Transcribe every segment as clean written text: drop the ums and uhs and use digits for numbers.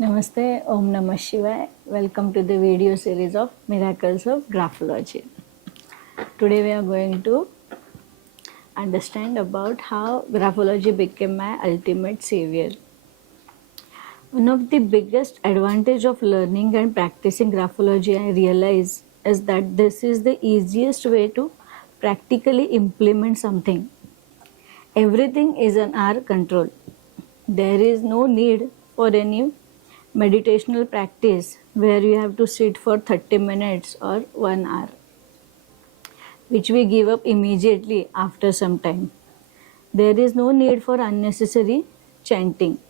Namaste, Om Namah Shivaya. Welcome to the video series of Miracles of Graphology. Today we are going to understand about how graphology became my ultimate savior. One of the biggest advantage of learning and practicing graphology I realize is that this is the easiest way to practically implement something. Everything is in our control. There is no need for any meditational practice where you have to sit for 30 minutes or 1 hour, which we give up immediately after some time. There is no need for unnecessary chanting.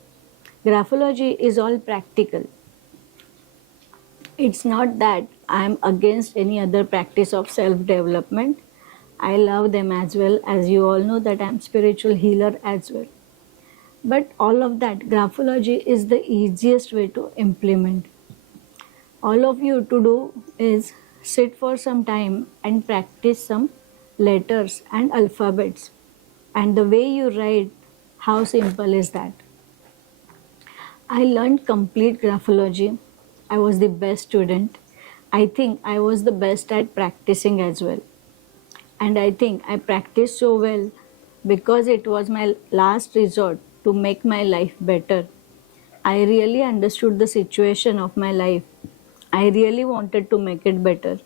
Graphology is all practical. It's not that I am against any other practice of self-development. I love them as well, as you all know that I am spiritual healer as well. But all of that, graphology is the easiest way to implement. All of you to do is sit for some time and practice some letters and alphabets. And the way you write, how simple is that? I learned complete graphology. I was the best student. I think I was the best at practicing as well. And I think I practiced so well because it was my last resort to make my life better. I really understood the situation of my life. I really wanted to make it better.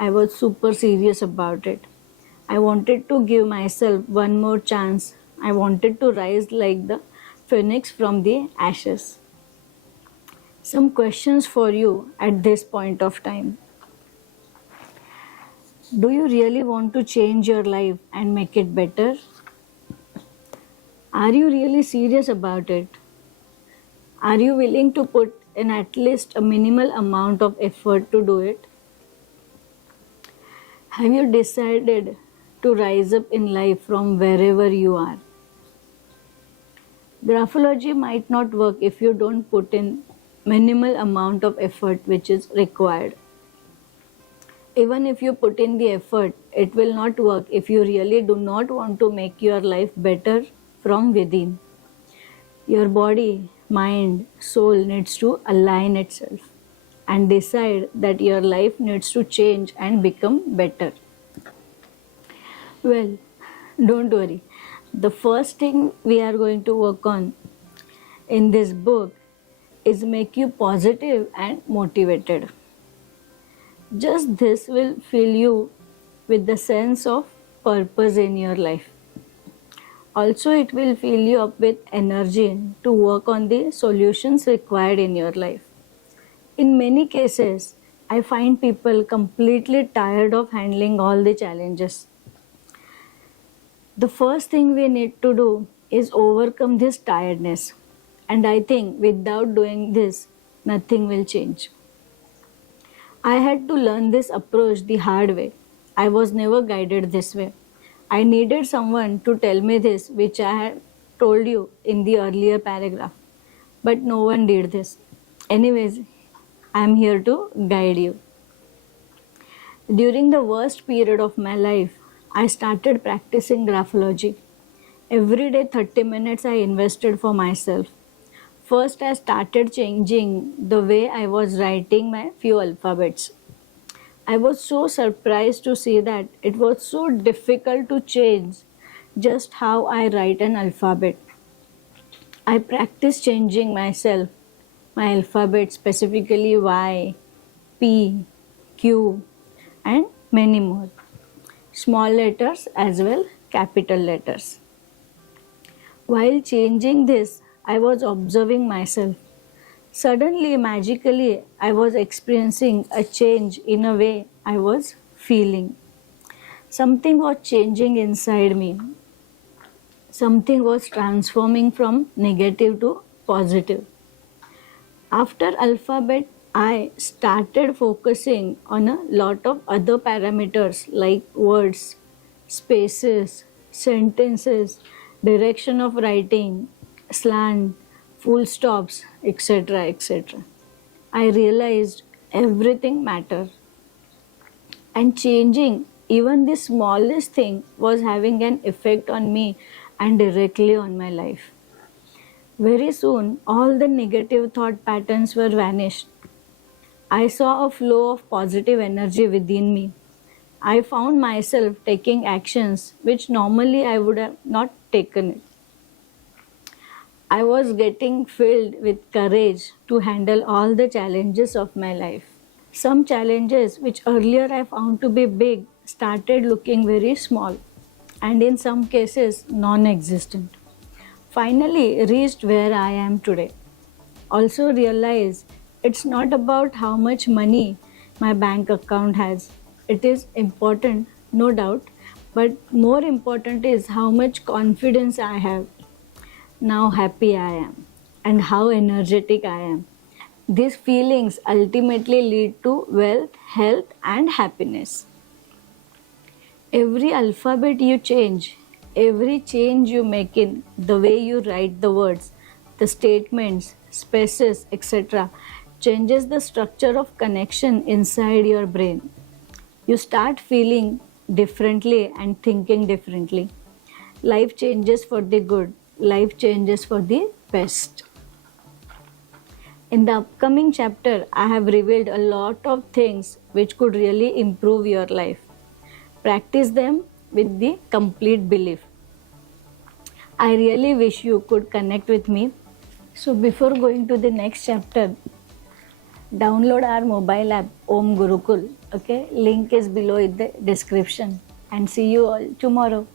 I was super serious about it. I wanted to give myself one more chance. I wanted to rise like the phoenix from the ashes. Some questions for you at this point of time. Do you really want to change your life and make it better? Are you really serious about it? Are you willing to put in at least a minimal amount of effort to do it? Have you decided to rise up in life from wherever you are? Graphology might not work if you don't put in minimal amount of effort which is required. Even if you put in the effort, it will not work if you really do not want to make your life better from within. Your body, mind, soul needs to align itself and decide that your life needs to change and become better. Well, don't worry. The first thing we are going to work on in this book is make you positive and motivated. Just this will fill you with the sense of purpose in your life. Also, it will fill you up with energy to work on the solutions required in your life. In many cases, I find people completely tired of handling all the challenges. The first thing we need to do is overcome this tiredness. And I think without doing this, nothing will change. I had to learn this approach the hard way. I was never guided this way. I needed someone to tell me this, which I had told you in the earlier paragraph. But no one did this. Anyways, I am here to guide you. During the worst period of my life, I started practicing graphology. Every day 30 minutes I invested for myself. First, I started changing the way I was writing my few alphabets. I was so surprised to see that it was so difficult to change just how I write an alphabet. I practiced changing my alphabet, specifically Y, P, Q, and many more. Small letters as well, capital letters. While changing this, I was observing myself. Suddenly, magically, I was experiencing a change in a way I was feeling. Something was changing inside me. Something was transforming from negative to positive. After alphabet, I started focusing on a lot of other parameters like words, spaces, sentences, direction of writing, slant, full stops, etc. etc. I realized everything mattered. And changing even the smallest thing was having an effect on me and directly on my life. Very soon, all the negative thought patterns were vanished. I saw a flow of positive energy within me. I found myself taking actions which normally I would have not taken it. I was getting filled with courage to handle all the challenges of my life. Some challenges which earlier I found to be big started looking very small and in some cases non existent. Finally, reached where I am today. Also, realize it's not about how much money my bank account has. It is important, no doubt, but more important is how much confidence I have, now happy I am, and how energetic I am. These feelings ultimately lead to wealth, health, and happiness. Every alphabet you change, every change you make in the way you write the words, the statements, spaces, etc., changes the structure of connection inside your brain. You start feeling differently and thinking differently. Life changes for the good, life changes for the best. In the upcoming chapter, I have revealed a lot of things which could really improve your life. Practice them with the complete belief. I really wish you could connect with me. So, before going to the next chapter, download our mobile app Om Gurukul. Okay, link is below in the description. And see you all tomorrow.